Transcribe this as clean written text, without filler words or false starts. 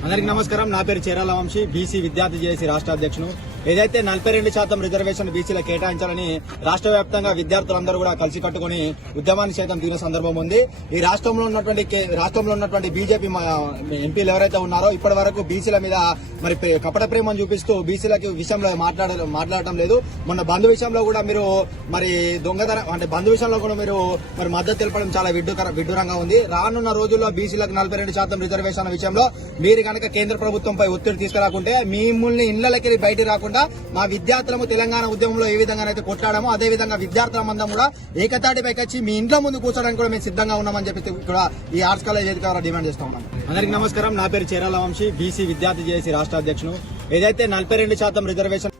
అందరికి నమస్కారం. నా పేరు చీరాల వంశీ, బీసీ విద్యార్థి జేఏసీ రాష్ట్ర అధ్యక్షుడు. ఏదైతే 42% రిజర్వేషన్ బీసీలకు కేటాయించాలని రాష్ట్ర వ్యాప్తంగా విద్యార్థులందరూ కూడా కలిసి కట్టుకుని ఉద్యమాన్ని సైతం దిగిన సందర్భం ఉంది. ఈ రాష్ట్రంలో ఉన్నటువంటి బీజేపీ ఎంపీలు ఎవరైతే ఉన్నారో ఇప్పటి వరకు బీసీల మీద మరి కపట ప్రేమను చూపిస్తూ బీసీలకి విషయంలో మాట్లాడటం లేదు. మొన్న బంధు విషయంలో కూడా మీరు మరి దొంగతనం అంటే బంధు విషయంలో కూడా మీరు మరి మద్దతు తెలపడం చాలా విడ్డూరంగా ఉంది. రానున్న రోజుల్లో బీసీలకు 42% రిజర్వేషన్ విషయంలో మీరు కనుక కేంద్ర ప్రభుత్వంపై ఒత్తిడి తీసుకురాకుంటే మిమ్మల్ని ఇళ్లకి బయట రాకుండా మా విద్యార్థులము తెలంగాణ ఉద్యమంలో ఏ విధంగా అయితే కొట్లాడామో అదే విధంగా విద్యార్థుల మందం కూడా ఏకతాటిపైకి వచ్చి మీ ఇంట్లో ముందు కూర్చోడానికి కూడా మేము సిద్ధంగా ఉన్నామని చెప్పి కూడా ఈ ఆర్ట్స్ కాలేజ్ వేదిక ద్వారా డిమాండ్ చేస్తా ఉన్నాం. అందరికి నమస్కారం. నా పేరు చీరాల వంశీ, బీసీ విద్యార్థి జేఏసీ రాష్ట్ర అధ్యక్షుడు. ఏదైతే 42% రిజర్వేషన్